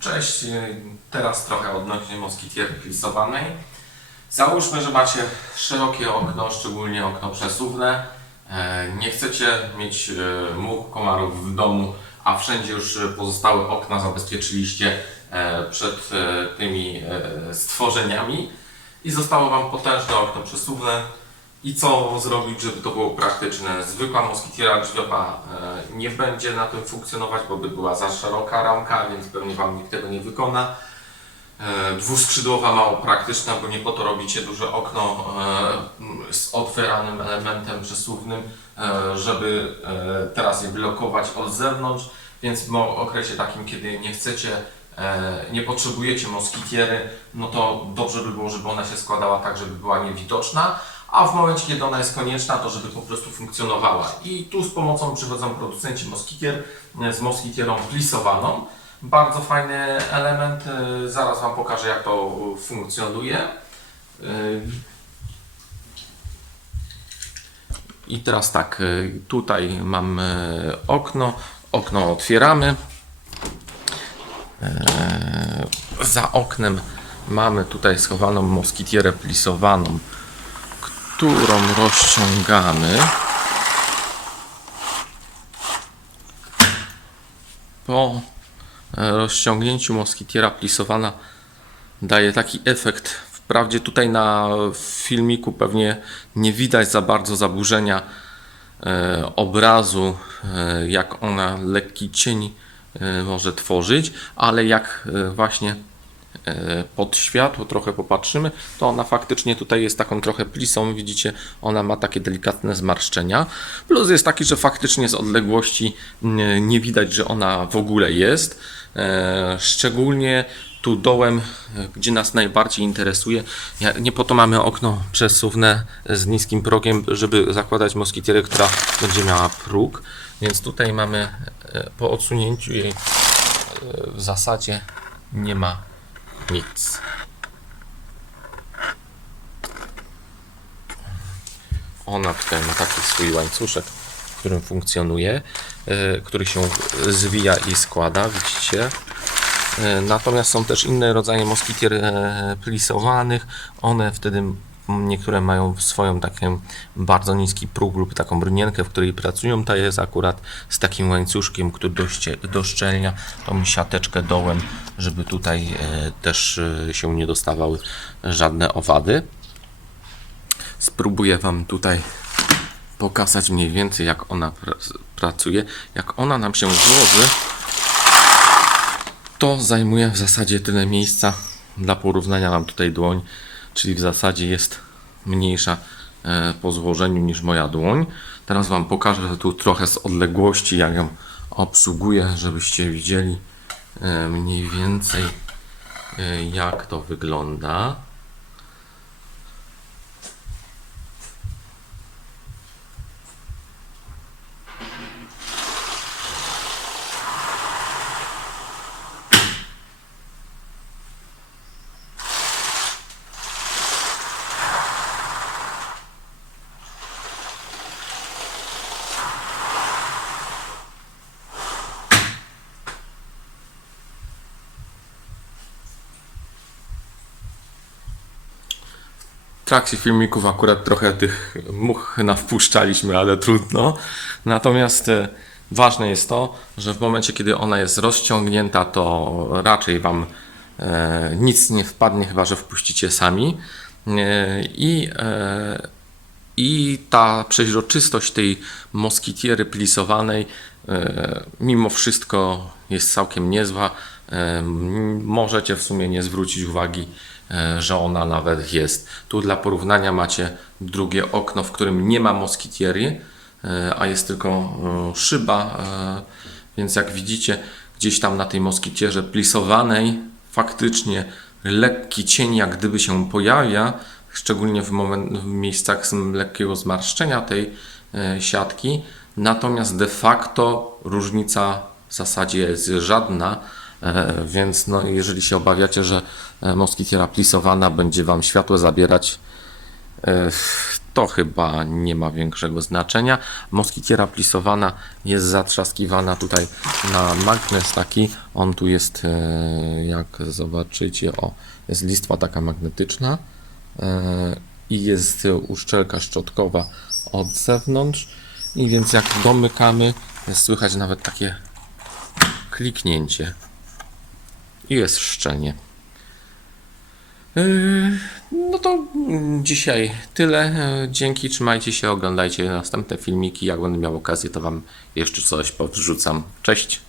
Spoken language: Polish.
Cześć, y, teraz trochę odnośnie moskitiery plisowanej. Załóżmy, że macie szerokie okno, szczególnie okno przesuwne. E, Nie chcecie mieć e, much, komarów w domu, a wszędzie już pozostałe okna zabezpieczyliście e, przed tymi stworzeniami i zostało Wam potężne okno przesuwne. I co zrobić, żeby to było praktyczne? Zwykła moskitiera drzwiowa e, nie będzie na tym funkcjonować, bo by była za szeroka ramka, więc pewnie Wam nikt tego nie wykona. E, Dwuskrzydłowa mało praktyczna, bo nie po to robicie duże okno e, z otwieranym elementem przesuwnym, żeby teraz je blokować od zewnątrz, więc w okresie takim, kiedy nie chcecie, nie potrzebujecie moskitiery, no to dobrze by było, żeby ona się składała tak, żeby była niewidoczna, a w momencie, kiedy ona jest konieczna, to żeby po prostu funkcjonowała. I tu z pomocą przychodzą producenci moskitier e, z moskitierą plisowaną. Bardzo fajny element. e, Zaraz Wam pokażę, jak to e, funkcjonuje. I teraz tak, tutaj mam e, okno. Okno otwieramy. Za oknem mamy tutaj schowaną moskitierę plisowaną, którą rozciągamy. Po e, rozciągnięciu moskitiera plisowana daje taki efekt. Wprawdzie tutaj na filmiku pewnie nie widać za bardzo zaburzenia e, obrazu, e, jak ona lekki cień może tworzyć, ale jak właśnie pod światło trochę popatrzymy, to ona faktycznie tutaj jest taką trochę plisą, widzicie, ona ma takie delikatne zmarszczenia. Plus jest taki, że faktycznie z odległości nie widać, że ona w ogóle jest. E, Szczególnie tu dołem, e, gdzie nas najbardziej interesuje, nie po to mamy okno przesuwne z niskim progiem, żeby zakładać moskitierę, która będzie miała próg, więc tutaj mamy e, po odsunięciu jej e, w zasadzie nie ma nic. Ona tutaj ma taki swój łańcuszek, w którym funkcjonuje, e, który się zwija i składa, widzicie. E, Natomiast są też inne rodzaje moskitier e, plisowanych. One wtedy niektóre mają swoją taką bardzo niski próg lub taką brnienkę, w której pracują. Ta jest akurat z takim łańcuszkiem, który doszczelnia tą siateczkę dołem, żeby tutaj e, też e, się nie dostawały żadne owady. Spróbuję Wam tutaj pokazać mniej więcej jak ona pra- pracuje. Jak ona nam się złoży, to zajmuje w zasadzie tyle miejsca. Dla porównania mam tutaj dłoń, czyli w zasadzie jest mniejsza e, po złożeniu niż moja dłoń. Teraz Wam pokażę tu trochę z odległości, jak ją obsługuję, żebyście widzieli mniej więcej e, jak to wygląda. Trakcie filmików akurat trochę tych much nawpuszczaliśmy, ale trudno. Natomiast e, ważne jest to, że w momencie, kiedy ona jest rozciągnięta, to raczej Wam e, nic nie wpadnie, chyba że wpuścicie sami. E, I, I ta przeźroczystość tej moskitiery plisowanej mimo wszystko jest całkiem niezła. Możecie w sumie nie zwrócić uwagi, e, że ona nawet jest. Tu dla porównania macie drugie okno, w którym nie ma moskitiery, e, a jest tylko e, szyba, więc jak widzicie, gdzieś tam na tej moskitierze plisowanej faktycznie lekki cień jak gdyby się pojawia, szczególnie w, moment, w miejscach lekkiego zmarszczenia tej siatki. Natomiast de facto różnica w zasadzie jest żadna, więc no, jeżeli się obawiacie, że e, moskitiera plisowana będzie Wam światło zabierać, e, to chyba nie ma większego znaczenia. Moskitiera plisowana jest zatrzaskiwana tutaj na magnes taki. On tu jest, e, jak zobaczycie, o, jest listwa taka magnetyczna e, i jest uszczelka szczotkowa od zewnątrz. I więc jak domykamy, słychać nawet takie kliknięcie. I jest szczelnie. Yy, No to dzisiaj tyle. Yy, Dzięki, trzymajcie się, oglądajcie następne filmiki. Jak będę miał okazję, to Wam jeszcze coś powrzucam. Cześć!